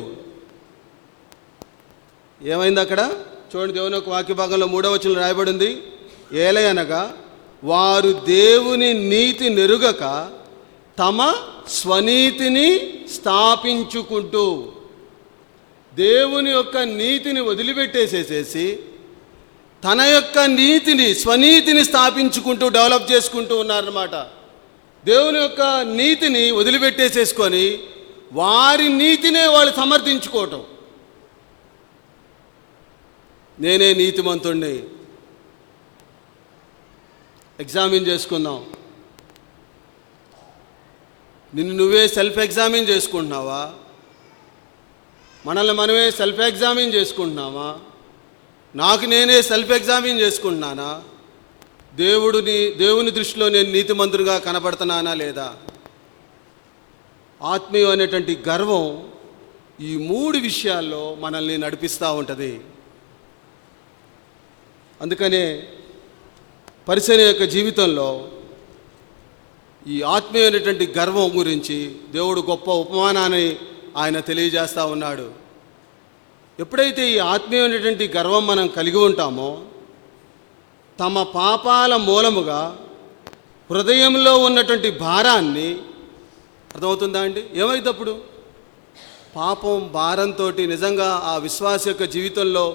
ఏమైంది అక్కడ చూడండి, దేవుని యొక్క వాక్య భాగంలో 3వ వచనం రాయబడింది, ఏలయనగా వారు దేవుని నీతి నెరుగక తమ స్వనీతిని స్థాపించుకుంటూ, దేవుని యొక్క నీతిని వదిలిపెట్టేసేసేసి తన యొక్క నీతిని, స్వనీతిని స్థాపించుకుంటూ డెవలప్ చేసుకుంటూ ఉన్నారన్నమాట. దేవుని యొక్క నీతిని వదిలిపెట్టేసేసుకొని వారి నీతినే వాళ్ళు సమర్థించుకోవటం. నేనే నీతిమంతుణ్ణి. ఎగ్జామిన్ చేసుకుందాం. నిన్ను నువ్వే సెల్ఫ్ ఎగ్జామిన్ చేసుకుంటున్నావా? మనల్ని మనమే సెల్ఫ్ ఎగ్జామిన్ చేసుకుంటున్నావా? నాకు నేనే సెల్ఫ్ ఎగ్జామిన్ చేసుకుంటున్నానా? దేవుని దృష్టిలో నేను నీతిమంతుడిగా కనబడుతున్నానా లేదా? ఆత్మీయం అనేటువంటి గర్వం ఈ 3 విషయాల్లో మనల్ని నడిపిస్తూ ఉంటుంది. అందుకనే పరిసయ్యుని యొక్క జీవితంలో ఈ ఆత్మీయమైనటువంటి గర్వం గురించి దేవుడు గొప్ప ఉపమానాన్ని ఆయన తెలియజేస్తూ ఉన్నాడు. ఎప్పుడైతే ఈ ఆత్మీయమైనటువంటి గర్వం మనం కలిగి ఉంటామో, తమ పాపాల మూలముగా హృదయంలో ఉన్నటువంటి భారాన్ని, అర్థమవుతుందా అండి? ఏమైంది అప్పుడు? పాపం భారంతో నిజంగా ఆ విశ్వాస యొక్క జీవితంలో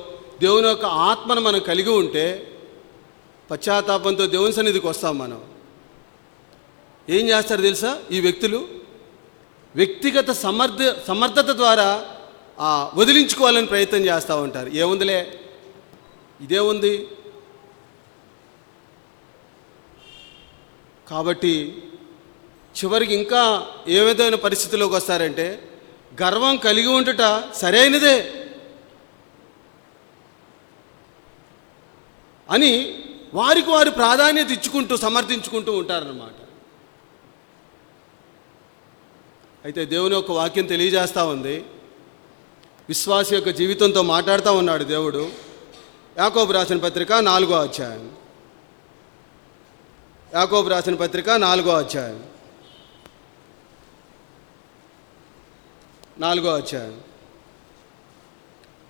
దేవుని యొక్క ఆత్మను మనం కలిగి ఉంటే పశ్చాత్తాపంతో దేవుని సన్నిధికి వస్తాం. మనం ఏం చేస్తారు తెలుసా? ఈ వ్యక్తులు వ్యక్తిగత సమర్థత ద్వారా వదిలించుకోవాలని ప్రయత్నం చేస్తూ ఉంటారు. ఏముందిలే, ఇదేముంది. కాబట్టి చివరికి ఇంకా ఏ విధమైన పరిస్థితిలోకి వస్తారంటే, గర్వం కలిగి ఉండుట సరైనదే అని వారికి వారు ప్రాధాన్యత ఇచ్చుకుంటూ సమర్థించుకుంటూ ఉంటారన్నమాట. అయితే దేవుని యొక్క వాక్యం తెలియజేస్తూ ఉంది, విశ్వాస యొక్క జీవితంతో మాట్లాడుతూ ఉన్నాడు దేవుడు. యాకోబు రాసిన పత్రిక 4వ అధ్యాయం. యాకోబు రాసిన పత్రిక 4వ అధ్యాయం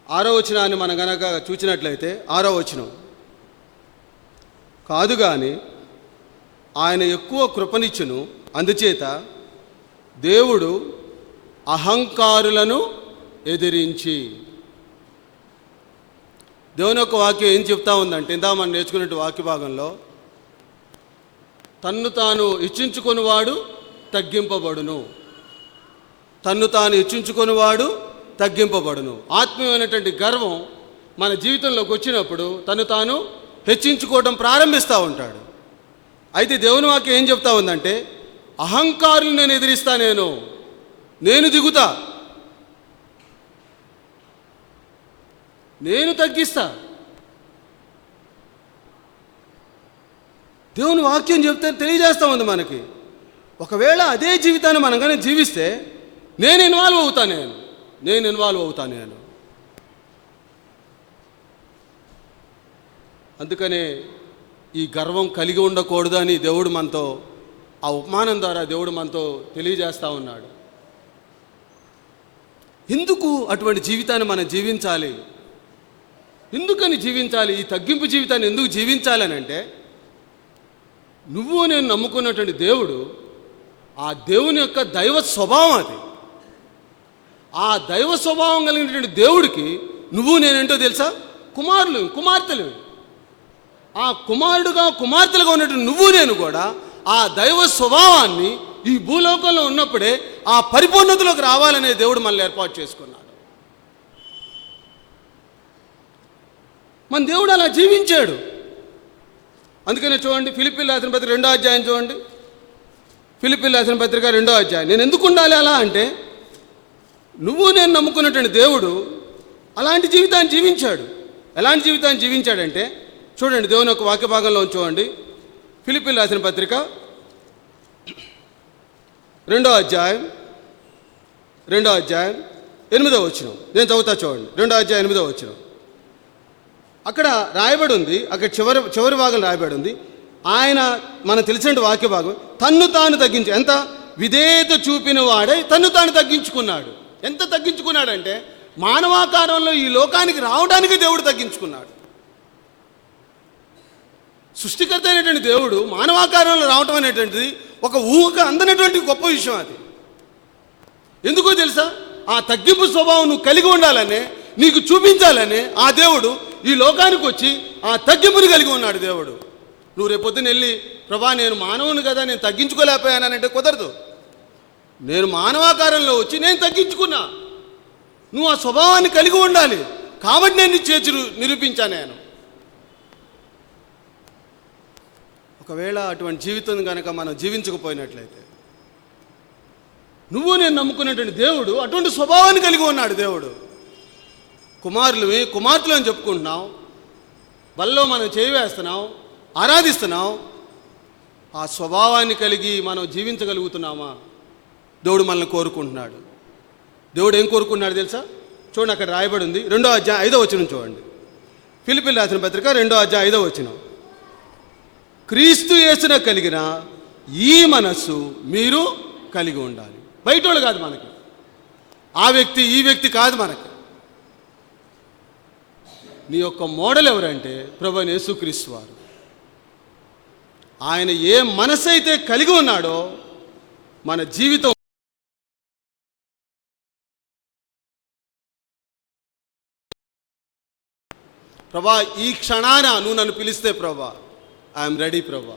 6వ వచనాన్ని మనం గనక చూసినట్లయితే, 6వ వచనం, కాదు గాని ఆయన ఎక్కువ కృపనిచ్చును, అందుచేత దేవుడు అహంకారులను ఎదిరించి. దేవుని యొక్క వాక్యం ఏం చెప్తా ఉందంటే, ఇందా మనం నేర్చుకున్నట్టు వాక్య భాగంలో, తన్ను తాను హెచ్చించుకొనివాడు తగ్గింపబడును, తన్ను తాను హెచ్చించుకొనివాడు తగ్గింపబడును. ఆత్మీయమైనటువంటి గర్వం మన జీవితంలోకి వచ్చినప్పుడు తను తాను హెచ్చించుకోవడం ప్రారంభిస్తూ ఉంటాడు. అయితే దేవుని వాక్యం ఏం చెప్తా ఉందంటే, అహంకారులు నేను ఎదిరిస్తా, నేను దిగుతా, నేను తగ్గిస్తా. దేవుని వాక్యం చెప్తే తెలియజేస్తూ ఉంది మనకి. ఒకవేళ అదే జీవితాన్ని మనం కానీ జీవిస్తే నేను ఇన్వాల్వ్ అవుతాను. అందుకనే ఈ గర్వం కలిగి ఉండకూడదు అని దేవుడు మనతో, ఆ ఉపమానం ద్వారా దేవుడు మనతో తెలియజేస్తూ ఉన్నాడు. ఎందుకు అటువంటి జీవితాన్ని మనం జీవించాలి? ఎందుకని జీవించాలి? ఈ తగ్గింపు జీవితాన్ని ఎందుకు జీవించాలని అంటే, నువ్వు నేను నమ్ముకున్నటువంటి దేవుడు, ఆ దేవుని యొక్క దైవ స్వభావం అది. ఆ దైవ స్వభావం కలిగినటువంటి దేవుడికి నువ్వు నేనేంటో తెలుసా? కుమార్తెలు. ఆ కుమార్తెలుగా ఉన్నటువంటి నువ్వు నేను కూడా ఆ దైవ స్వభావాన్ని ఈ భూలోకంలో ఉన్నప్పుడే ఆ పరిపూర్ణతలోకి రావాలనే దేవుడు మనల్ని ఏర్పాటు చేసుకున్నాడు. మన దేవుడు అలా జీవించాడు. అందుకనే చూడండి, ఫిలిప్పీయులకు రాసిన పత్రిక 2వ అధ్యాయం చూడండి. ఫిలిప్పీయులకు రాసిన పత్రిక 2వ అధ్యాయం. నేను ఎందుకు ఉండాలి అలా అంటే, నువ్వు నేను నమ్ముకున్నటువంటి దేవుడు అలాంటి జీవితాన్ని జీవించాడు. ఎలాంటి జీవితాన్ని జీవించాడంటే, చూడండి దేవుని యొక్క వాక్య భాగంలో చూడండి. ఫిలిప్పీయులకు రాసిన పత్రిక 2వ అధ్యాయం 8వ వచనం నేను చదువుతా చూడండి. 2వ అధ్యాయం 8వ వచనం. అక్కడ రాయబడి ఉంది, అక్కడ చివరి భాగం రాయబడి ఉంది, ఆయన మనకు తెలిసిన వాక్య భాగం, తన్ను తాను తగ్గించి, ఎంత విధేయత చూపిన వాడే తన్ను తాను తగ్గించుకున్నాడు. ఎంత తగ్గించుకున్నాడంటే, మానవాకారంలో ఈ లోకానికి రావడానికి దేవుడు తగ్గించుకున్నాడు. సృష్టికర్త అయినటువంటి దేవుడు మానవాకారంలో రావటం అనేటువంటిది ఒక ఊహకు అందనటువంటి గొప్ప విషయం. అది ఎందుకో తెలుసా? ఆ తగ్గింపు స్వభావం నువ్వు కలిగి ఉండాలనే, నీకు చూపించాలనే ఆ దేవుడు ఈ లోకానికి వచ్చి ఆ తగ్గింపుని కలిగి ఉన్నాడు దేవుడు. నువ్వు రేపొద్దున వెళ్ళి, ప్రభా నేను మానవుని కదా, నేను తగ్గించుకోలేకపోయానంటే కుదరదు. నేను మానవాకారంలో వచ్చి నేను తగ్గించుకున్నా. నువ్వు ఆ స్వభావాన్ని కలిగి ఉండాలి కాబట్టి నేను చేర్చి నిరూపించాను నేను. ఒకవేళ అటువంటి జీవితం కనుక మనం జీవించకపోయినట్లయితే, నువ్వు నేను నమ్ముకున్నటువంటి దేవుడు అటువంటి స్వభావాన్ని కలిగి ఉన్నాడు. దేవుడు కుమార్తెలు అని చెప్పుకుంటున్నాం, బల్లో మనం చేయి వేస్తున్నాం, ఆరాధిస్తున్నాం. ఆ స్వభావాన్ని కలిగి మనం జీవించగలుగుతున్నామా? దేవుడు మనల్ని కోరుకుంటున్నాడు. దేవుడు ఏం కోరుకున్నాడు తెలుసా? చూడండి, అక్కడ రాయబడి ఉంది 2వ అధ్యాయం 5వ వచనం చూడండి. ఫిలిప్పీయులకు రాసిన పత్రిక 2:5 క్రీస్తు యేసున కలిగిన ఈ మనస్సు మీరు కలిగి ఉండాలి. బయటోళ్ళు కాదు మనకి, ఆ వ్యక్తి ఈ వ్యక్తి కాదు మనకి. నీ యొక్క మోడల్ ఎవరంటే ప్రభువైన యేసుక్రీస్తు వారు. ఆయన ఏ మనసు అయితే కలిగి ఉన్నాడో మన జీవితం. ప్రభా, ఈ క్షణాన నువ్వు నన్ను పిలిస్తే ప్రభా, ఐఎమ్ రెడీ ప్రభా.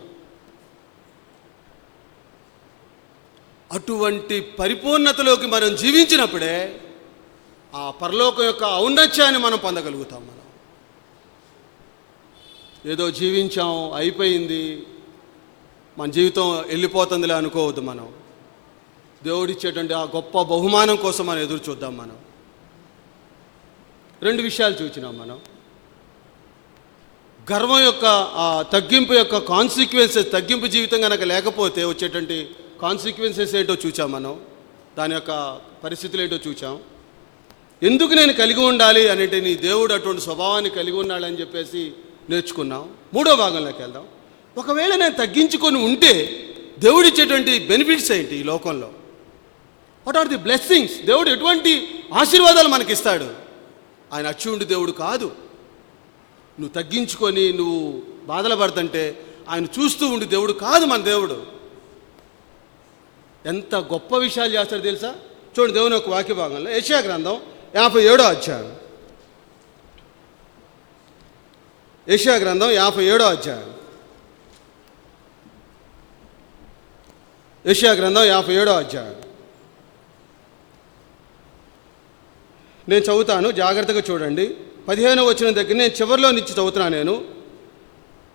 అటువంటి పరిపూర్ణతలోకి మనం జీవించినప్పుడే ఆ పరలోకం యొక్క ఔన్నత్యాన్ని మనం పొందగలుగుతాం. మనం ఏదో జీవించాం, అయిపోయింది, మన జీవితం వెళ్ళిపోతుందిలే అనుకోవద్దు. మనం దేవుడిచ్చేటువంటి ఆ గొప్ప బహుమానం కోసం మనం ఎదురు చూద్దాం. మనం 2 విషయాలు చూసినాం. మనం గర్వం యొక్క ఆ తగ్గింపు యొక్క కాన్సిక్వెన్సెస్, తగ్గింపు జీవితం కనుక లేకపోతే వచ్చేటువంటి కాన్సిక్వెన్సెస్ ఏంటో చూచాం. మనం దాని యొక్క పరిస్థితులు ఏంటో చూచాం. ఎందుకు నేను కలిగి ఉండాలి అంటే నీ దేవుడు అటువంటి స్వభావాన్ని కలిగి ఉన్నాడని చెప్పేసి నేర్చుకున్నాం. 3వ భాగంలోకి వెళ్దాం. ఒకవేళ నేను తగ్గించుకొని ఉంటే దేవుడిచ్చేటువంటి బెనిఫిట్స్ ఏంటి ఈ లోకంలో? What are the blessings? దేవుడు ఎటువంటి ఆశీర్వాదాలు మనకిస్తాడు? ఆయన అచ్చుండి దేవుడు కాదు. నువ్వు తగ్గించుకొని నువ్వు బాధలు పడుతుంటే ఆయన చూస్తూ ఉండి దేవుడు కాదు మన దేవుడు. ఎంత గొప్ప విషయాలు చేస్తాడు తెలుసా? చూడండి, దేవుని యొక్క వాక్య భాగంలో యెషయా గ్రంథం 57వ అధ్యాయం. యెషయా గ్రంథం 57వ అధ్యాయం. యెషయా గ్రంథం 57వ అధ్యాయం. నేను చదువుతాను, జాగ్రత్తగా చూడండి. 15వ వచనం దగ్గర నేను చివరిలో నుంచి చదువుతున్నాను. నేను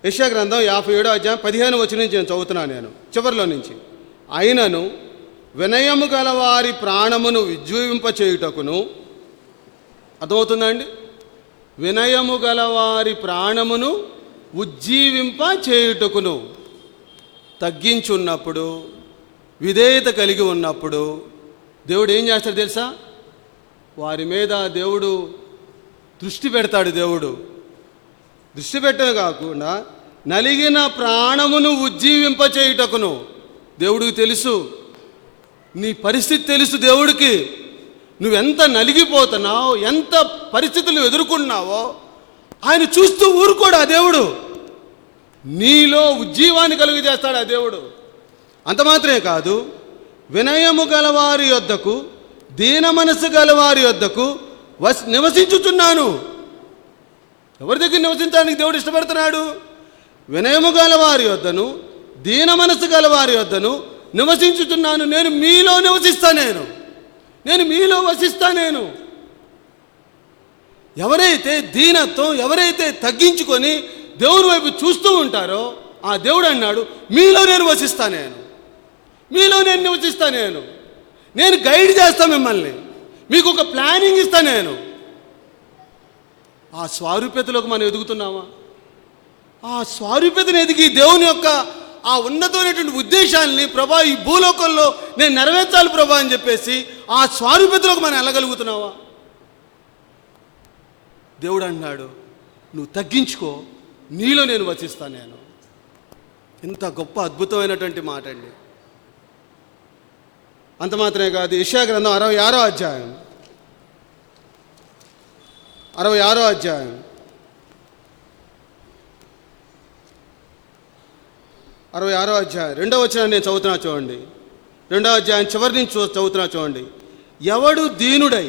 యెషయా గ్రంథం 57వ అధ్యాయం 15వ వచనం నుంచి నేను చదువుతున్నాను. నేను చివరిలో నుంచి, అయినను వినయము గల వారి ప్రాణమును విజృంభింపచేయుటకును. అర్థమవుతుందా అండి? వినయము గల వారి ప్రాణమును ఉజ్జీవింప చేయుటకును. తగ్గించున్నప్పుడు, విధేయత కలిగి ఉన్నప్పుడు దేవుడు ఏం చేస్తాడు తెలుసా? వారి మీద దేవుడు దృష్టి పెడతాడు. దేవుడు దృష్టి పెట్టే కాకుండా నలిగిన ప్రాణమును ఉజ్జీవింపచేయుటకును. దేవుడికి తెలుసు, నీ పరిస్థితి తెలుసు దేవుడికి. నువ్వెంత నలిగిపోతున్నావు, ఎంత పరిస్థితులు ఎదుర్కొన్నావో ఆయన చూస్తూ ఊరుకోడు. ఆ దేవుడు నీలో ఉజ్జీవాన్ని కలుగజేస్తాడు. ఆ దేవుడు అంత మాత్రమే కాదు, వినయము గలవారి యొద్దకు, దీన మనసు గలవారి యొద్దకు నివసించుచున్నాను. ఎవరి దగ్గర నివసించడానికి దేవుడు ఇష్టపడుతున్నాడు? వినయము గలవారి యొద్దను, దీన మనసు గలవారి యొద్దను నివసించుచున్నాను. నేను మీలో నివసిస్తా. నేను మీలో వసిస్తా. ఎవరైతే దీనత్వం, ఎవరైతే తగ్గించుకొని దేవుని వైపు చూస్తూ ఉంటారో ఆ దేవుడు అన్నాడు, మీలో నేను వసిస్తా. మీలో నేను నివసిస్తా. నేను గైడ్ చేస్తా మిమ్మల్ని, మీకు ఒక ప్లానింగ్ ఇస్తా. ఆ స్వారూప్యతలోకి మనం ఎదుగుతున్నామా? ఆ స్వారూప్యతను ఎదిగి దేవుని యొక్క ఆ ఉన్నతమైనటువంటి ఉద్దేశాలని ప్రభా ఈ భూలోకంలో నేను నెరవేర్చాలి ప్రభా అని చెప్పేసి ఆ స్వారూప్యతలోకి మనం వెళ్ళగలుగుతున్నావా? దేవుడు అన్నాడు, నువ్వు తగ్గించుకో, నీలో నేను వసిస్తా. ఎంత గొప్ప అద్భుతమైనటువంటి మాట అండి. అంత మాత్రమే కాదు, యెషయా గ్రంథం 66వ అధ్యాయం 66వ అధ్యాయం 66వ అధ్యాయం 2వ వచనాన్ని నేను చదువుతున్నా చూడండి. 2వ అధ్యాయం చివరి నుంచి చదువుతున్నా చూడండి. ఎవడు దీనుడై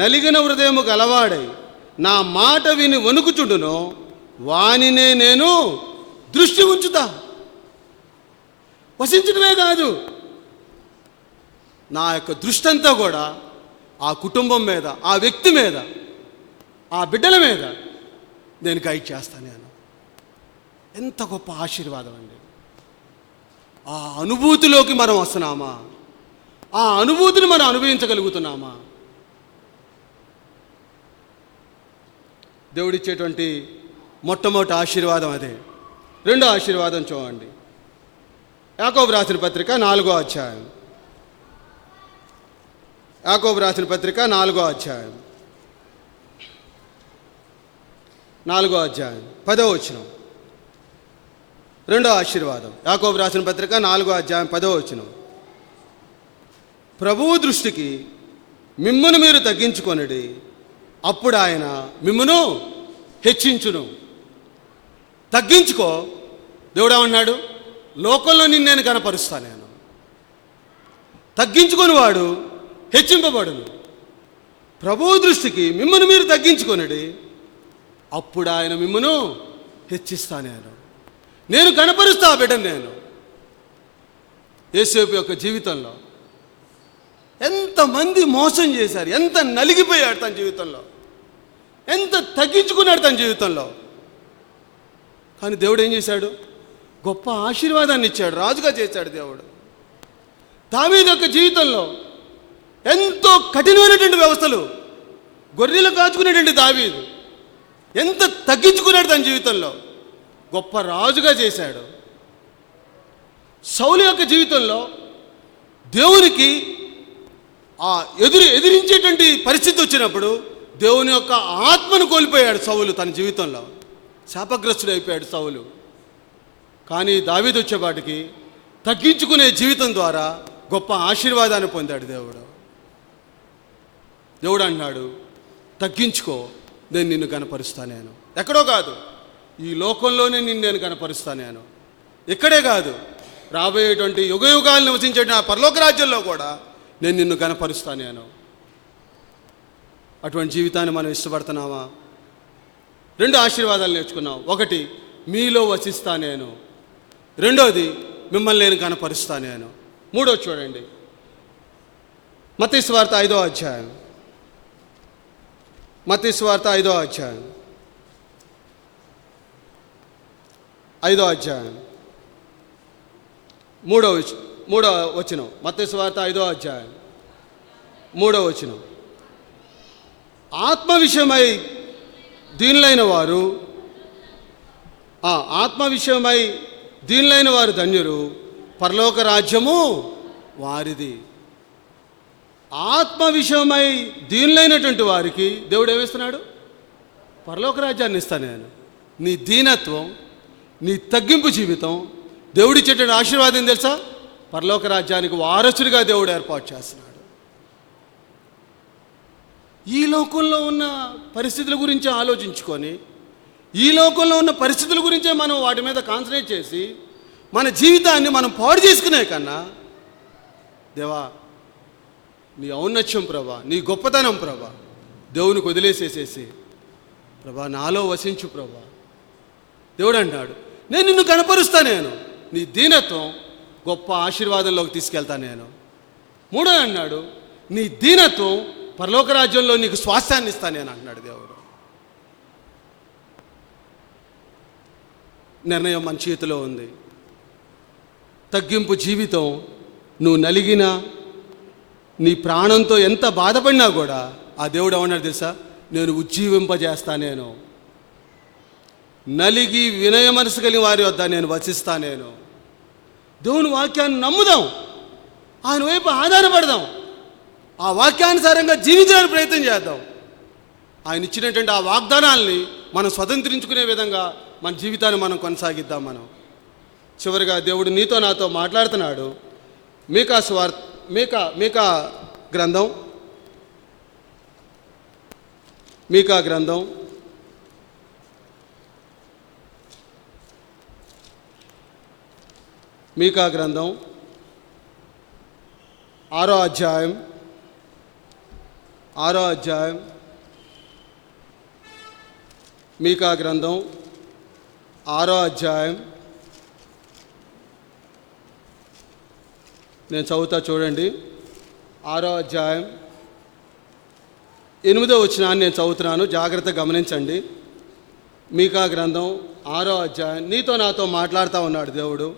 నలిగిన హృదయము గలవాడై నా మాట విని వణుకుచుండునో వానినే నేను దృష్టి ఉంచుతా. వసించడమే కాదు, నా యొక్క దృష్టి అంతా కూడా ఆ కుటుంబం మీద, ఆ వ్యక్తి మీద, ఆ బిడ్డల మీద నేను గైడ్ చేస్తాను. ఎంత గొప్ప ఆశీర్వాదం అండి. ఆ అనుభూతిలోకి మనం వస్తున్నామా? ఆ అనుభూతిని మనం అనుభవించగలుగుతున్నామా? దేవుడిచ్చేటువంటి మొట్టమొదటి ఆశీర్వాదం అదే. రెండో ఆశీర్వాదం చూడండి, యాకోబు రాసిన పత్రిక 4వ అధ్యాయం. యాకోబు రాసిన పత్రిక 4వ అధ్యాయం 4వ అధ్యాయం 10వ వచనం. రెండో ఆశీర్వాదం యాకోబు రాసిన పత్రిక 4వ అధ్యాయం 10వ వచనం. ప్రభువు దృష్టికి మిమ్మును మీరు తగ్గించుకొనుడి, అప్పుడు ఆయన మిమ్మును హెచ్చించును. తగ్గించుకో. దేవుడు ఏమన్నాడు? లోకంలో నిన్ను నేను కనపరుస్తాను. నేను తగ్గించుకొని వాడు హెచ్చింపబడును. ప్రభువు దృష్టికి మిమ్మును మీరు తగ్గించుకొనుడి, అప్పుడు ఆయన మిమ్మును హెచ్చిస్తాను. నేను కనపరుస్తా ఆ బిడ్డను. నేను యేసేపు యొక్క జీవితంలో ఎంతమంది మోసం చేశారు, ఎంత నలిగిపోయాడు తన జీవితంలో, ఎంత తగ్గించుకున్నాడు తన జీవితంలో. కానీ దేవుడు ఏం చేశాడు? గొప్ప ఆశీర్వాదాన్ని ఇచ్చాడు, రాజుగా చేశాడు దేవుడు. దావీదు యొక్క జీవితంలో ఎంతో కఠినమైనటువంటి వ్యవస్థలు, గొర్రెలు కాచుకునేటువంటి దావీదు ఎంత తగ్గించుకున్నాడు తన జీవితంలో, గొప్ప రాజుగా చేశాడు. సౌలు యొక్క జీవితంలో దేవునికి ఎదిరించేటువంటి పరిస్థితి వచ్చినప్పుడు దేవుని యొక్క ఆత్మను కోల్పోయాడు సౌలు. తన జీవితంలో శాపగ్రస్తుడు అయిపోయాడు సౌలు. కానీ దావీదు వచ్చేపాటికి తగ్గించుకునే జీవితం ద్వారా గొప్ప ఆశీర్వాదాన్ని పొందాడు దేవుడు. దేవుడు అన్నాడు, తగ్గించుకో, నేను నిన్ను కనపరుస్తాను. నేను ఎక్కడో కాదు, ఈ లోకంలోనే నిన్ను నేను కనపరుస్తాను. నేను ఇక్కడే కాదు, రాబోయేటువంటి యుగయుగాలు నివసించే ఆ పరలోక రాజ్యంలో కూడా నేను నిన్ను కనపరుస్తాను. నేను అటువంటి జీవితాన్ని మనం ఇష్టపడుతున్నామా? 2 ఆశీర్వాదాలు నేర్చుకున్నాం. ఒకటి, మీలో వసిస్తా నేను. రెండోది, మిమ్మల్ని నేను కనపరుస్తా నేను. మూడోది చూడండి, మత్తయి సువార్త 5వ అధ్యాయం. మత్తయి సువార్త 5వ అధ్యాయం 5వ అధ్యాయం 3వ వచనం. మత్తయి సువార్త 5వ అధ్యాయం 3వ వచనం. ఆత్మ విషయమై దీనులైన వారు ధన్యులు, పరలోక రాజ్యము వారిది. ఆత్మ విషయమై దీనులైనటువంటి వారికి దేవుడు ఏమిస్తున్నాడు? పరలోక రాజ్యాన్ని ఇస్తాను నేను. నీ దీనత్వం, నీ తగ్గింపు జీవితం దేవుడిచ్చేటువంటి ఆశీర్వాదం తెలుసా? పరలోక రాజ్యానికి వారసుడిగా దేవుడు ఏర్పాటు చేస్తున్నాడు. ఈ లోకంలో ఉన్న పరిస్థితుల గురించి ఆలోచించుకొని, ఈ లోకంలో ఉన్న పరిస్థితుల గురించే మనం వాటి మీద కాన్సన్ట్రేట్ చేసి మన జీవితాన్ని మనం పాడు చేసుకునే కన్నా, దేవా నీ ఔన్నత్యం ప్రభా, నీ గొప్పతనం ప్రభా దేవునికి వదిలేసేసేసి, ప్రభా నాలో వసించు ప్రభా. దేవుడు అంటాడు, నేను నిన్ను కనపరుస్తా. నేను నీ దీనత్వం గొప్ప ఆశీర్వాదంలోకి తీసుకెళ్తాను నేను. మూడోది అన్నాడు, నీ దీనత్వం పరలోక రాజ్యంలో నీకు స్వాస్థ్యాన్ని ఇస్తాను నేను అంటున్నాడు దేవుడు. నిర్ణయం మన చేతిలో ఉంది. తగ్గింపు జీవితం, నువ్వు నలిగినా, నీ ప్రాణంతో ఎంత బాధపడినా కూడా ఆ దేవుడు ఏమన్నాడు తెలుసా? నేను ఉజ్జీవింపజేస్తా. నేను నలిగి వినయ మనసు కలిగిన వారి వద్ద నేను వసిస్తా. నేను దేవుని వాక్యాన్ని నమ్ముదాం, ఆయన వైపు ఆధారపడదాం, ఆ వాక్యానుసారంగా జీవించడానికి ప్రయత్నం చేద్దాం. ఆయన ఇచ్చినటువంటి ఆ వాగ్దానాల్ని మనం స్వతంత్రించుకునే విధంగా మన జీవితాన్ని మనం కొనసాగిద్దాం. మనం చివరిగా దేవుడు నీతో నాతో మాట్లాడుతున్నాడు. మీకా గ్రంథం 6వ అధ్యాయం 6వ అధ్యాయం నేను చదువుతా చూడండి. 6వ అధ్యాయం 8వ వచనాన్ని నేను చదువుతున్నాను, జాగ్రత్తగా గమనించండి. మీకా గ్రంథం 6వ అధ్యాయం, నీతో నాతో మాట్లాడుతూ ఉన్నాడు దేవుడు.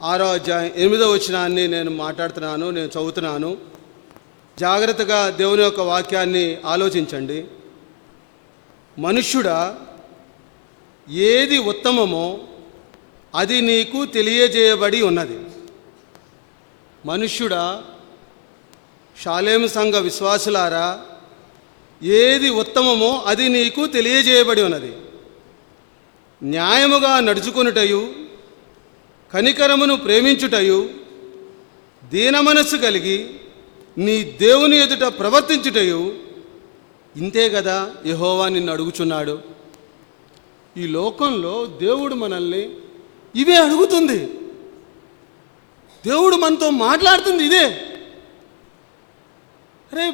6వ అధ్యాయం 8వ వచనాన్ని నేను మాట్లాడుతున్నాను, నేను చదువుతున్నాను. జాగ్రత్తగా దేవుని యొక్క వాక్యాన్ని ఆలోచించండి. మనుష్యుడా, ఏది ఉత్తమమో అది నీకు తెలియజేయబడి ఉన్నది. మనుష్యుడా, షాలేము సంఘ విశ్వాసులారా, ఏది ఉత్తమమో అది నీకు తెలియజేయబడి ఉన్నది. న్యాయముగా నడుచుకొనుటయు, కనికరమును ప్రేమించుటయు, దీనమనస్సు కలిగి నీ దేవుని ఎదుట ప్రవర్తించుటయు, ఇంతే కదా యెహోవా నిన్ను అడుగుచున్నాడు. ఈ లోకంలో దేవుడు మనల్ని ఇవే అడుగుతుంది. దేవుడు మనతో మాట్లాడుతుంది ఇదే. అరే,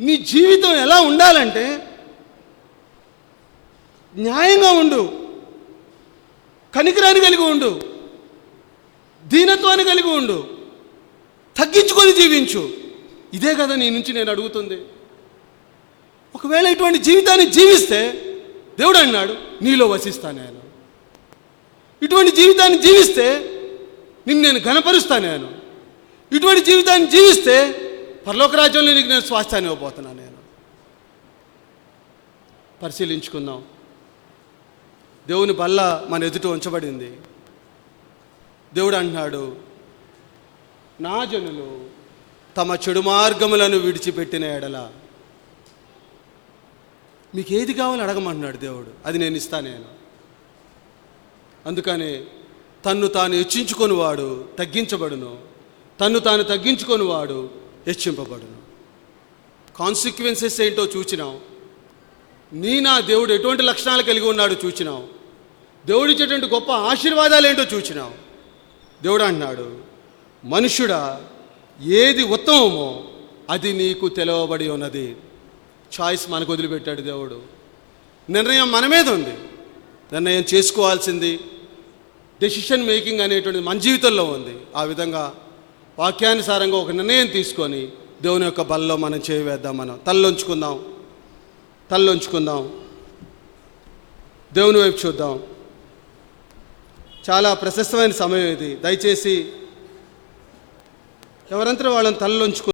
నీ జీవితం ఎలా ఉండాలంటే న్యాయంగా ఉండు, కనికరాన్ని కలిగి ఉండు, దీనత్వాన్ని కలిగి ఉండు, తగ్గించుకొని జీవించు. ఇదే కదా నీ నుంచి నేను అడుగుతుంది. ఒకవేళ ఇటువంటి జీవితాన్ని జీవిస్తే దేవుడు అన్నాడు, నీలో వసిస్తాను నేను. ఇటువంటి జీవితాన్ని జీవిస్తే నిన్ను నేను ఘనపరుస్తాను నేను. ఇటువంటి జీవితాన్ని జీవిస్తే పరలోక రాజ్యంలో నీకు నేను స్వాస్థ్యాన్ని ఇవ్వబోతున్నాను నేను. పరిశీలించుకుందాం. దేవుని బల్ల మన ఎదుట ఉంచబడింది. దేవుడు అంటున్నాడు, నా జనులు తమ చెడు మార్గములను విడిచిపెట్టిన ఎడల, మీకు ఏది కావాలో అడగమంటున్నాడు దేవుడు, అది నేను ఇస్తాను నేను. అందుకనే తన్ను తాను హెచ్చించుకొని వాడు తగ్గించబడును, తన్ను తాను తగ్గించుకొని వాడు హెచ్చింపబడును. కాన్సిక్వెన్సెస్ ఏంటో చూచినాం. నా దేవుడు ఎటువంటి లక్షణాలు కలిగి ఉన్నాడో చూచినాం. దేవుడు ఇచ్చేటువంటి గొప్ప ఆశీర్వాదాలు ఏంటో చూచినాం. దేవుడు అంటున్నాడు, మనుష్యుడా, ఏది ఉత్తమమో అది నీకు తెలవబడి ఉన్నది. చాయిస్ మనకు వదిలిపెట్టాడు దేవుడు. నిర్ణయం మన మీద ఉంది. నిర్ణయం చేసుకోవాల్సింది, డెసిషన్ మేకింగ్ అనేటువంటిది మన జీవితంలో ఉంది. ఆ విధంగా వాక్యానుసారంగా ఒక నిర్ణయం తీసుకొని దేవుని యొక్క బలలో మనం చేయవేద్దాం. మనం తల్లొంచుకుందాం, దేవుని వైపు చూద్దాం. చాలా ప్రశస్తమైన సమయం ఇది. దయచేసి ఎవరంతా వాళ్ళని తల్లొంచుకు